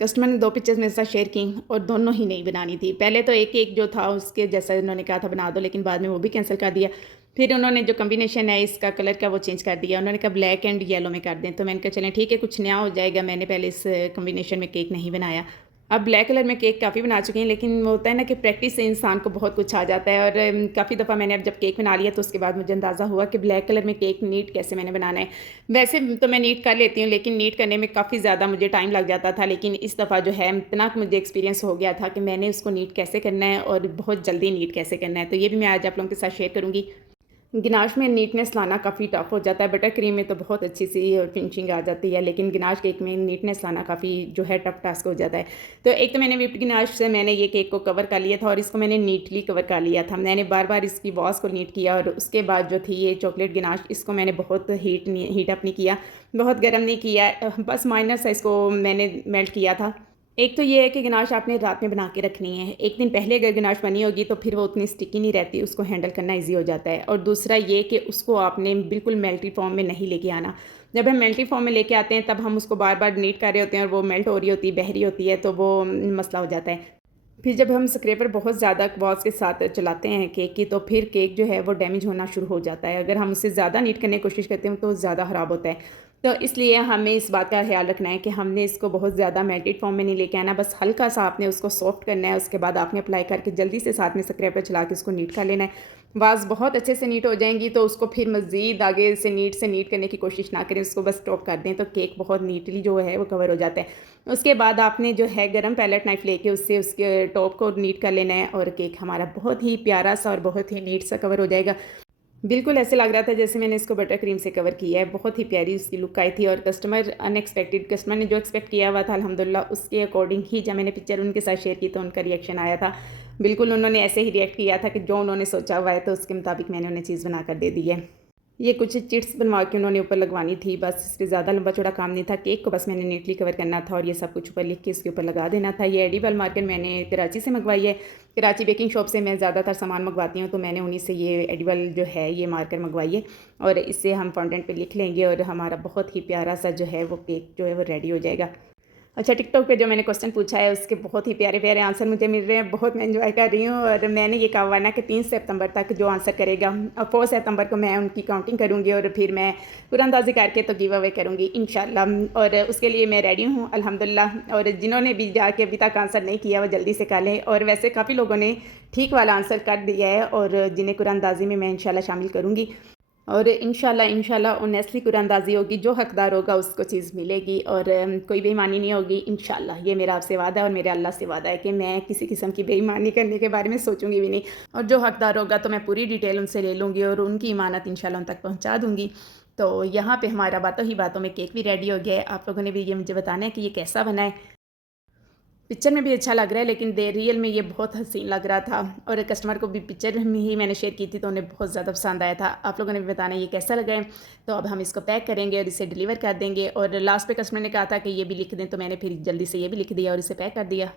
Customer ने 2 pictures मेरे साथ शेयर की और दोनों ही नहीं बनानी थी। पहले तो एक एक जो था उसके जैसा उन्होंने कहा था बना दो, लेकिन बाद में वो भी कैंसिल कर दिया। फिर उन्होंने जो कॉम्बिनेशन है इसका कलर का वो चेंज कर दिया। उन्होंने कहा ब्लैक एंड येलो में कर दें, तो मैंने कहा चलें ठीक है, कुछ नया हो जाएगा। मैंने पहले इस कॉम्बिनेशन में केक नहीं बनाया। अब ब्लैक कलर में केक काफ़ी बना चुकी हैं, लेकिन वो होता है ना कि प्रैक्टिस से इंसान को बहुत कुछ आ जाता है। और काफ़ी दफ़ा मैंने अब जब केक बना लिया तो उसके बाद मुझे अंदाज़ा हुआ कि ब्लैक कलर में केक नीट कैसे मैंने बनाना है। वैसे तो मैं नीट कर लेती हूँ, लेकिन नीट करने में काफ़ी ज़्यादा मुझे टाइम लग जाता था। लेकिन इस दफ़ा जो है इतना मुझे एक्सपीरियंस हो गया था कि मैंने उसको नीट कैसे करना है और बहुत जल्दी नीट कैसे करना है, तो ये भी मैं आज आप लोगों के साथ शेयर करूँगी। गिनाश में नीटनेस लाना काफ़ी टफ़ हो जाता है। बटर क्रीम में तो बहुत अच्छी सी फिनिशिंग आ जाती है, लेकिन गिनाश केक में नीटनेस लाना काफ़ी जो है टफ़ टास्क हो जाता है। तो एक तो मैंने व्हिप्ड गिनाश से मैंने ये केक को कवर कर लिया था और इसको मैंने नीटली कवर कर लिया था। मैंने बार-बार इसकी वॉल्स को नीट किया और उसके बाद जो थी ये चॉकलेट गिनाश, इसको मैंने बहुत हीट अप नहीं किया, बहुत गर्म नहीं किया, बस माइनर सा इसको मैंने मेल्ट किया था। एक तो ये है कि गनाश आपने रात में बना के रखनी है। एक दिन पहले अगर गनाश बनी होगी तो फिर वो उतनी स्टिकी नहीं रहती, उसको हैंडल करना ईज़ी हो जाता है। और दूसरा ये कि उसको आपने बिल्कुल मेल्टी फॉर्म में नहीं लेके आना। जब हम मेल्टी फॉर्म में लेके आते हैं तब हम उसको बार-बार नीट कर रहे होते हैं और वो मेल्ट हो रही होती है, बह रही होती है, तो वो मसला हो जाता है। फिर जब हम स्क्रैपर बहुत ज़्यादा वॉल्स के साथ चलाते हैं केक की, तो फिर केक जो है वो डैमेज होना शुरू हो जाता है। अगर हम उससे ज़्यादा नीट करने की कोशिश करते हैं तो ज़्यादा ख़राब होता है। तो इसलिए हमें इस बात का ख़्याल रखना है कि हमने इसको बहुत ज़्यादा मेल्टेड फॉर्म में नहीं लेके आना, बस हल्का-सा आपने उसको सॉफ्ट करना है। उसके बाद आपने अप्लाई करके जल्दी से साथ में स्क्रैपर चला के उसको नीट कर लेना है। वाल्स बहुत अच्छे से नीट हो जाएँगी तो उसको फिर मज़ीद आगे से नीट करने की कोशिश ना करें, उसको बस स्टॉप कर दें तो केक बहुत नीटली जो है वो कवर हो जाता है। उसके बाद आपने जो है गरम पैलेट नाइफ़ लेके उससे उसके टॉप को नीट कर लेना है और केक हमारा बहुत ही प्यारा-सा और बहुत ही नीट सा कवर हो जाएगा। बिल्कुल ऐसे लग रहा था जैसे मैंने इसको बटर क्रीम से कवर किया है। बहुत ही प्यारी उसकी लुक आई थी और कस्टमर ने जो एक्सपेक्ट किया हुआ था अल्हम्दुलिल्लाह उसके अकॉर्डिंग ही जब मैंने पिक्चर उनके साथ शेयर की तो उनका रिएक्शन आया था। बिल्कुल उन्होंने ऐसे ही रिएक्ट किया था कि जो उन्होंने सोचा हुआ है, तो उसके मुताबिक मैंने उन्हें चीज़ बनाकर दे दी है। ये कुछ चिट्स बनवा के उन्होंने ऊपर लगवानी थी, बस इससे ज़्यादा लंबा चौड़ा काम नहीं था। केक को बस मैंने नीटली कवर करना था और ये सब कुछ ऊपर लिख के इसके ऊपर लगा देना था। ये एडिबल मार्कर मैंने कराची से मंगवाई है। कराची बेकिंग शॉप से मैं ज़्यादातर सामान मंगवाती हूँ, तो मैंने उन्हीं से ये एडिबल जो है ये मार्कर मंगवाई है और इससे हम फॉन्डेंट पे लिख लेंगे और हमारा बहुत ही प्यारा सा जो है वो केक जो है वो रेडी हो जाएगा। अच्छा, टिकटॉक पे जो मैंने क्वेश्चन पूछा है उसके बहुत ही प्यारे-प्यारे आंसर मुझे मिल रहे हैं, बहुत मैं एन्जॉय कर रही हूँ और मैंने ये कहा हुआ है ना कि 3 सितंबर तक जो आंसर करेगा और 4 सितंबर को मैं उनकी काउंटिंग करूँगी और फिर मैं कुरानंदाज़ी करके तो गिव अवे करूँगी इंशाल्लाह। और उसके लिए मैं रेडी हूँ अल्हम्दुलिल्लाह। और जिन्होंने भी जाके अभी तक आंसर नहीं किया वो जल्दी से कर लें। और वैसे काफ़ी लोगों ने ठीक वाला आंसर कर दिया है और जिन्हें कुरानंदाज़ी में मैं इंशाल्लाह शामिल करूँगी। और इंशाल्लाह ऑनेस्टली कुरानंदाज़ी होगी, जो हकदार होगा उसको चीज़ मिलेगी और कोई बेईमानी नहीं होगी इंशाल्लाह। ये मेरा आपसे वादा है और मेरे अल्लाह से वादा है कि मैं किसी किस्म की बेईमानी करने के बारे में सोचूंगी भी नहीं। और जो हकदार होगा तो मैं पूरी डिटेल उनसे ले लूँगी और उनकी इमानत इंशाल्लाह उन तक पहुँचा दूँगी। तो यहाँ पे हमारा बातों ही बातों में केक भी रेडी हो गया है। आप लोगों ने भी ये मुझे बताना है कि ये कैसा बना है। पिक्चर में भी अच्छा लग रहा है, लेकिन रियल में ये बहुत हसीन लग रहा था और कस्टमर को भी पिक्चर में ही मैंने शेयर की थी तो उन्हें बहुत ज़्यादा पसंद आया था। आप लोगों ने भी बताना ये कैसा लगा है। तो अब हम इसको पैक करेंगे और इसे डिलीवर कर देंगे। और लास्ट पे कस्टमर ने कहा था कि ये भी लिख दें, तो मैंने फिर जल्दी से ये भी लिख दिया और इसे पैक कर दिया।